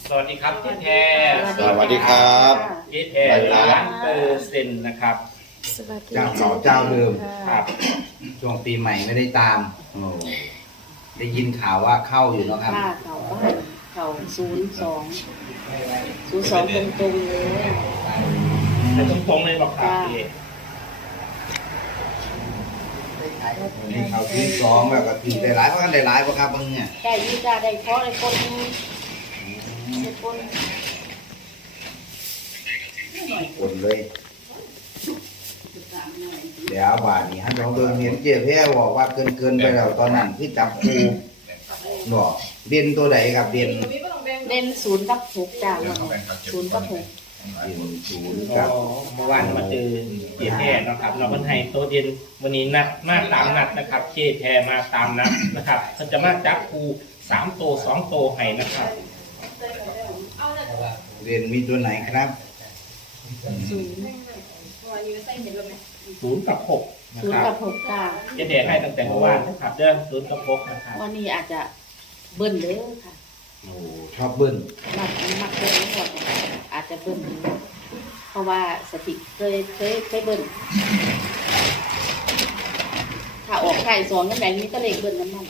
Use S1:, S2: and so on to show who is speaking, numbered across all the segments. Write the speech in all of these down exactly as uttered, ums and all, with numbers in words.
S1: สวัสดีครับเจ๊แพร
S2: สวัสดีครับ
S1: เจ๊แพรร้านเปอร์เซ็นต์นะครับ
S3: สวัสดี
S2: เจ้าเก่าเจ้าเดิม
S1: ครับ
S2: ช่วงปีใหม่ไม่ได้ตามโอ้ได้ยินข่าวว่าเข้าอยู่เนาะครับ
S3: ค่ะเขาก็ให้เขาศูนย์สองศูนย์สองตรงๆเลย
S1: แต่ตรงๆเลยบอกครับเจ๊
S2: นี่เขาที่สองแบบก็ถือได้หลายเพราะกันได้หลายเพราะครับบางเนี่ย
S3: ได้ยี่จ้าได้เพราะได้คนได้คน
S2: คนเลย เดี๋ยวบาทนี้ฮะลองเดินเห็นเจี๊ยบแพ้บอกว่าเกินเกินๆไปแล้วตอนนั้นที่จับครูบอกเด่นตัวไหนครับเด่น
S3: เล่นศูนย์กับหกจ้าศูนย์กับหก
S2: เด่นศูนย์
S1: ก็
S2: กับ
S1: เมื่อวานมาเจอเจ๊แพรนะครับเราคนไทยโต๊ะเย็นวันนี้นัดมาตามนัดนะครับเจ๊แพรมาตามนัดนะครับเขาจะมาจับครูสามโตสองโตให้นะครับ
S2: เด่นมีตัวไหนครับ
S3: ศูนย์
S1: ศูนย์กับหกนะ
S3: ศูน
S1: ค
S3: ย์
S1: รั
S3: กั
S1: บบ
S3: หกจ้า
S1: เจ๊แพรให้ตั้งแต่เมื่อวานนะครับเรื่องศูนย์กับหกนะครับ
S3: วันนี้อาจจะเบิ้ลเลยค่ะ
S2: โอ้ชอบเบิ้ล
S3: มักมักเบิ้ลไม่หมดอาจจะเบิ้ลเพราะว่าสถิติเคยเคยเคยเบิ้ลถ้าออกไข่สองกันแบบนี้ก็เลขเบิ้ลน้ำมัน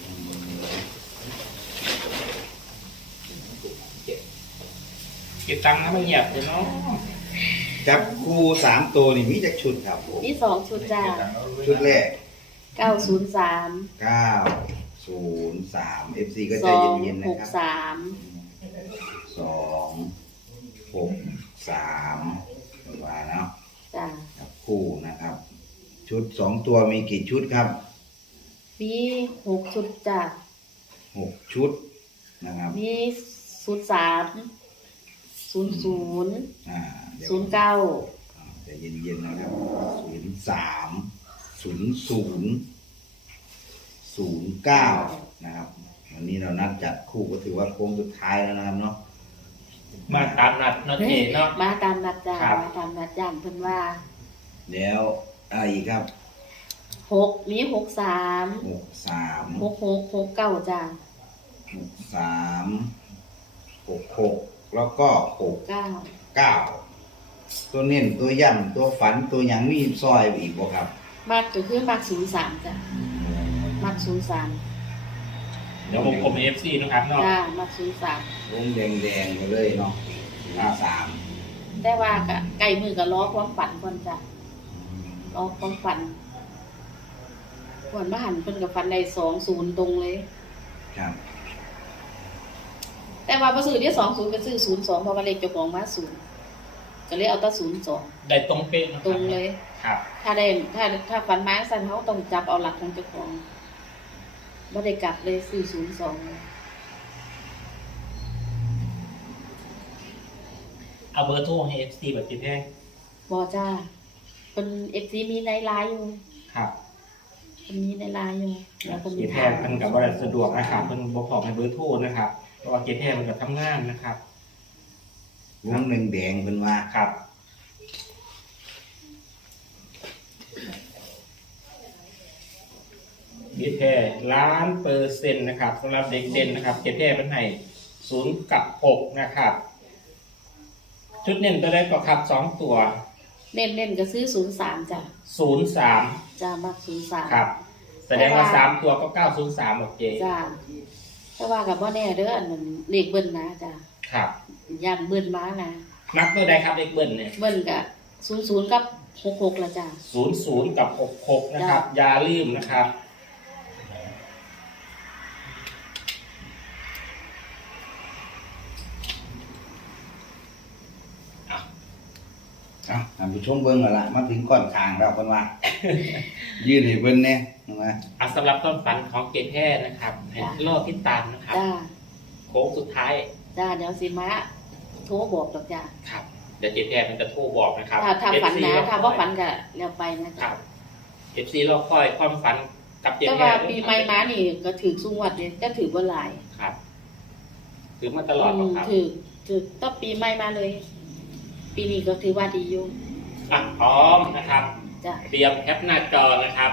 S1: เก็บตังค์นะไม่เงียบเลยเนาะ
S2: จับครูสามตัวนี่มีจักชุดครับผม
S3: นี่สองชุดจ้า
S2: ชุดแรก
S3: เก้าศูนย์สาม
S2: เก้าศูนย์สามเอฟซีก็
S3: ส
S2: ใจ
S3: อง
S2: เย็นๆ
S3: ห
S2: นะ
S3: ก
S2: ครับ
S3: สาม
S2: สองหกสามว่าเนาะ
S3: จ้า
S2: จับคู่นะครับ ชุดสองตัวมีกี่ชุดครับ
S3: มีหกชุดจ้า
S2: หกชุดนะครับ
S3: มีศูนย์สามศูนย์ศูนย์
S2: อ่าเดี๋ยว
S3: ศูนย์เก้า
S2: อ่าใจเย็นๆนะครับศูนย์สามศูนย์ศูนย์ศูนย์เก้านะครับวันนี้เรานัดจัดคู่ก็ถือว่าโค้งสุดท้ายแล้วนะครับเนาะ
S1: มาตามนัดเนาะเจ๊เนาะ
S3: มาตามนัดจ้า
S1: ครับ
S3: มาตามนัดย่านเพิ่นว่า
S2: แล้วอะไรอีกครับ
S3: หกมีหกสาม
S2: หกสาม
S3: หกหกหกเก้าจ้า
S2: หกสามหกหกแล้วก็หก
S3: เก้า
S2: เก้าตัวเน้นตัวย่ำตัวฝันตัวหยังมีซอยอีกบ่ครับ
S3: มากก็คือมากศูนย์สามจ้ามากศูนย์สาม
S1: เดี๋ยวผมผมเอฟซีนะครับเนาะ
S3: จ้ามากศูนย์สาม
S2: วงแดงๆไปเลยเนาะห้าสาม
S3: แต่ว่าก็ไก่มือก็ล้อความฝันก่อนจ้ะล้อความฝันก่อนมาหันเพิ่นกับฝันได้สองศูนย์ตรงเลย
S2: ครับ
S3: แต่ว่าพอซื้อที่สองศูนย์ก็ซื้อศูนย์สองเพราะว่าเลขเจ้าของมาศูนย์ก็เลยเอาแตั้ศูนย์สอง
S1: ได้ตรงเป๊ะนะค
S3: ตร
S1: รับ
S3: งเลย
S1: ครับ
S3: ถ้าได้ถ้าถ้าฝันมาสั่นเขาต้องจับเอาหลักของเจ้าของไม่ได้กลับเลยซื้อศูนย์สอง
S1: เอาเบอร์โทรให้เอฟซีแบบเจ๊แพร
S3: บอจ้าเป็นเอฟซีมีในไลน์อยู่
S1: ครับ
S3: เป็นมีในไลน์อยู่แล้วก็มี
S1: เจ๊แพรมันกับบริษัทสะดวกนะครับมันบอกขอให้เบอร์โทรนะครับเพราะว่าเจ๊แพรมันก็ทำงานนะครับ
S2: วงแดงๆเป็นว่า
S1: ครับเจ๊แพรล้านเปอร์เซ็นต์นะครับสำหรับเด็กเด่นนะครับเจ๊แพรมันให้ศูนย์กับหกนะครับ ชุดเน้นตัวแรกก็ครับสองตัว
S3: เน้นเน้นก็ซื้อศูนย์สามจ้ะ
S1: ศูนย์สาม
S3: จ้ามากศูนย์สาม
S1: ครับ แสดงว่าสามตัวก็เก้าศูนย์สามโอเค
S3: จ้าแต่ว่ากับบ่แน่เด้ออันนั้นเลขเบิ้ลนะจ้า
S1: ครับ
S3: ย่านเบิ้ลมานะ
S1: นับเมื่อใดครับเลขเบิ้ลเนี่ย
S3: เบิ้ลกับศูนย์ศูนย์กับหกหกละจ้า
S1: ศูนย์ศูนย์กับหกหกนะครับอย่าลืมนะครับ
S2: เอ้าท่านผู้ชมเบิ่งแล้วล่ะมาถึงก้อนคางแล้วเพิ่นว่า ยืนให้เพิ่นแน่นะ
S1: อ่ะสำหรับต้นฝันของเกศแท้นะครับให้รอบติดตามนะครับ
S3: จ้า
S1: โค้งสุดท้าย
S3: จ้าเดี๋ยวสิมาโทรบอกดอกจ้า
S1: ครับเดี๋ยวเกศแท้มันจะโทรบอกนะครับ
S3: ถ้าถ้าฝันนะ
S1: เอฟซี
S3: ถ้าว่าฝันก็แล้วไปนะ
S1: ค
S3: จ้า
S1: รับเอฟซีเราคอยความฝันกับเกศ
S3: แต่
S1: แท้
S3: ว่าปีใหม่มานี่ก็ถือสุงวัดเลยจะถือบ่หลาย
S1: ครับถือมาตลอดหรอกครับ
S3: ถือถือตั้งปีใหม่มาเลย ปีนี้ก็ถือว่าดีอยู่
S1: อ่ะพร้อมนะครับ
S3: จ้า
S1: เตรียมแคปหน้าจอนะครับ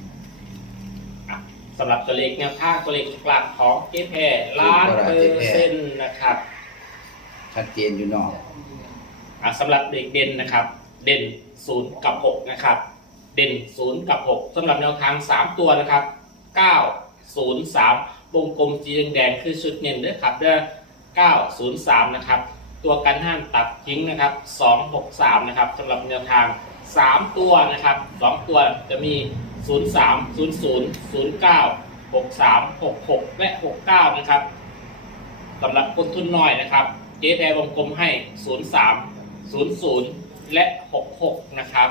S1: อ่ะสำหรับตัวเลขแนวทางตัวเลขหลักของเกศแท้ล้านเปอร์เซ็นต์นะครับ
S2: ชัดเจนอยู่เนาะ
S1: อ่ะสำหรับเด็กเด่นนะครับ เด่นศูนย์กับหกนะครับ เด่นศูนย์กับหกสำหรับแนวทางสามตัวนะครับเก้าศูนย์สามวงกลมสีแดงๆคือชุดเน้นด้วยครับเด้อเก้าศูนย์สามนะครับตัวกันห้ามตัดทิ้งนะครับสองหกสามนะครับสำหรับแนวทางสามตัวนะครับสองตัวจะมีศูนย์สาม ศูนย์ศูนย์ ศูนย์เก้า หกสาม หกหกและหกเก้านะครับสำหรับคนทุนน้อยนะครับเจ๊แพรวงกลมให้ศูนย์สาม ศูนย์ศูนย์และหกหกนะครับ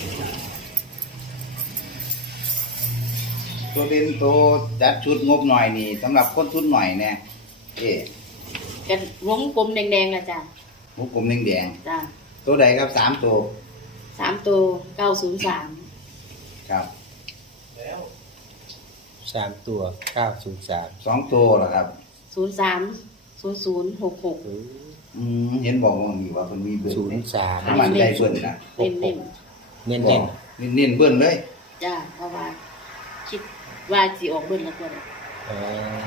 S2: ตัวเด่นตัวจัดชุดงบหน่อยนี่สำหรับคนทุนหน่อยเนี่ยเอ๊ะ
S3: กันวงกลมแดงๆนะจ้ะ
S2: งบกลมแดง
S3: จ้ะ
S2: ๆตัวใดครับสามตัว
S3: สามตัวเก้าศูนย์สาม
S2: ครับ
S4: สามตัวเก้าศูนย์สาม
S2: สองตัวเหรอครับ
S3: ศูนย์สามศูนย์ศูนย์หกหก
S2: อืมเห็นบอกว่ามีว่ามันมีเบิ้ล
S4: ศูน
S2: เนี่ย
S4: ย์สาม
S2: ถ้ามันใจเบิ้ลนะ
S3: เล่นเล่น
S4: เน้น
S2: บ
S4: เน้
S2: อน กเน้นๆเบิ้ลเลย
S3: ๆจ้ะเพราะว่า คิดว่าสิออกเบิ้ลแล้วก็ได้
S4: เอ่อ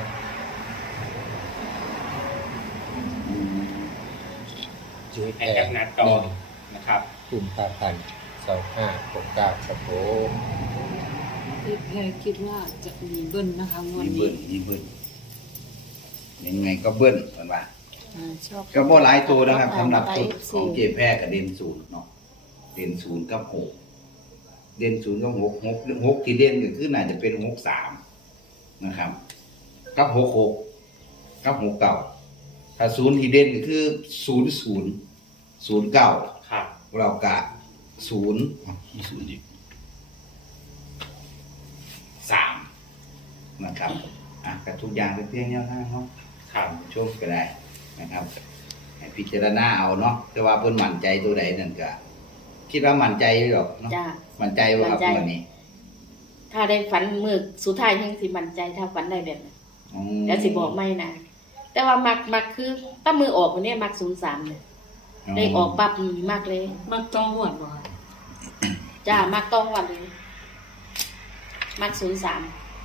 S2: อืม
S4: เจ๊แพ
S1: ให้แคปหน้าจอนะครับ
S4: กลุ่มภาพันธ์สองห้าหกเก้าครับผม
S5: พี่แพรคิดว่าจะมีเบิ้ลนะคะงวด
S2: มี
S5: นี้
S2: เบิ้ลมีเบิ้ลยังไงก็เบิ้ลเหมือนว่า
S5: อ่าชอบ
S2: ก็บ่หลายตัวนะครับสำหรับตัวของเจแพรกับเด่นศูนย์เนาะเด่นศูนย์กับหกเด่นศูนย์กับหกหกหกที่เด่นก็คือน่าจะเป็นหกสามนะครับ กับหกหกกับหกเก้าถ้าศูนย์ที่เด่นก็คือศูนย์ศูนย์ศูนย์เก้า
S1: ครับ
S2: เรากะศูนย์อ่ะมีศูนย์อีกสามนะครับอ่ะกับทุกอย่างเป็นเพียงแนวทางเนาะ
S1: ครับ
S2: ชมก็ได้นะครับให้พิจารณาเอาเนาะแต่ว่าเพิ่นมั่นใจตัวใดนั่นก็คิดว่ามั่นใจหรอกเนาะ
S3: จ้ะ
S2: มั่นใจว่าครับ
S3: มั่นใจ
S2: วันนี้
S3: ถ้าได้ฝันมือสุดท้ายยังสิมั่นใจถ้าฝันได้แบบนั้น
S2: อืม
S3: แล้วสิบอกไม่นะแต่ว่ามักมักคือถ้ามือออกวันนี้มักศูนย์สามเลยได้ออกปั๊บมากเลย
S5: มักต้องหวดบ่คะ
S3: จ้ามักต้องวันเลย มักศูนย์สาม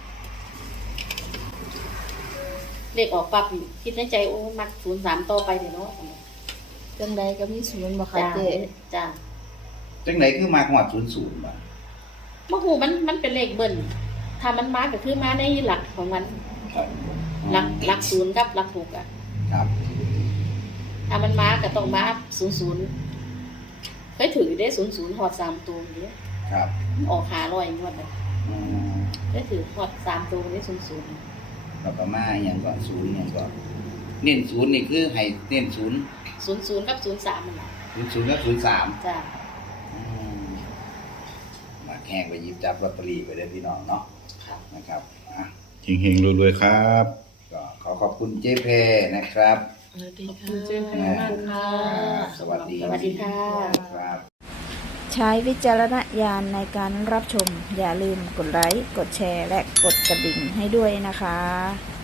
S3: เลขออกปั๊บคิดในใจโอ้มักศูนย์สามต่อไปเดี๋ยวเนาะ
S5: จังใดก็มีศูนย์บ่คะ
S3: จ้า
S5: เจ๊
S3: จ้า
S2: จังไหนคือมาหอดศูนย์ศูนย์บ่
S3: มะหูมันมันเป็นเลขเบิ้ลถ้ามันมาก็คือมาในหลักของมัน
S2: ครับ
S3: หลักหลักศูนย์กับหลักหกอ่ะ
S2: ครับ
S3: ถ้ามันมาก็ต้องมาศูนย์ศูนย์เคยถือได้ศูนย์ศูนย์หอดสามตัวอย่างเงี้ย
S2: ครับ
S3: ออกหาร้อยงวดเลย
S2: อืม
S3: เคยถือหอดสามตัวได้ศูนย์ศูนย์
S2: แล้วก็มาอหย่างก่อนศูนย์อหย่างก่อนเน้นศูนย์นี่คือให้เน้นศูนย์
S3: ศูนย์ศูนย์กับศูนย์สามมันแหละ
S2: ศูนย์ศูนย์กับศูนย์สาม
S3: จ้า
S2: อืมมาแข่งไปหยิบจับลอตเตอรี่ไปเลยพี่น้องเนาะ
S1: ครับ
S2: นะครับอ่ะ
S6: เฮงๆรวยๆครับ
S2: ก็ขอขอบคุณเจ๊เพนะครับ
S5: สวัสดีค่ะเจ๊แพรมากค่ะ
S2: สวัสดี
S3: สวัสดีค่ะ
S2: ครับ
S7: ใช้วิจารณญาณในการรับชม อย่าลืมกดไลค์ กดแชร์ และกดกระดิ่งให้ด้วยนะคะ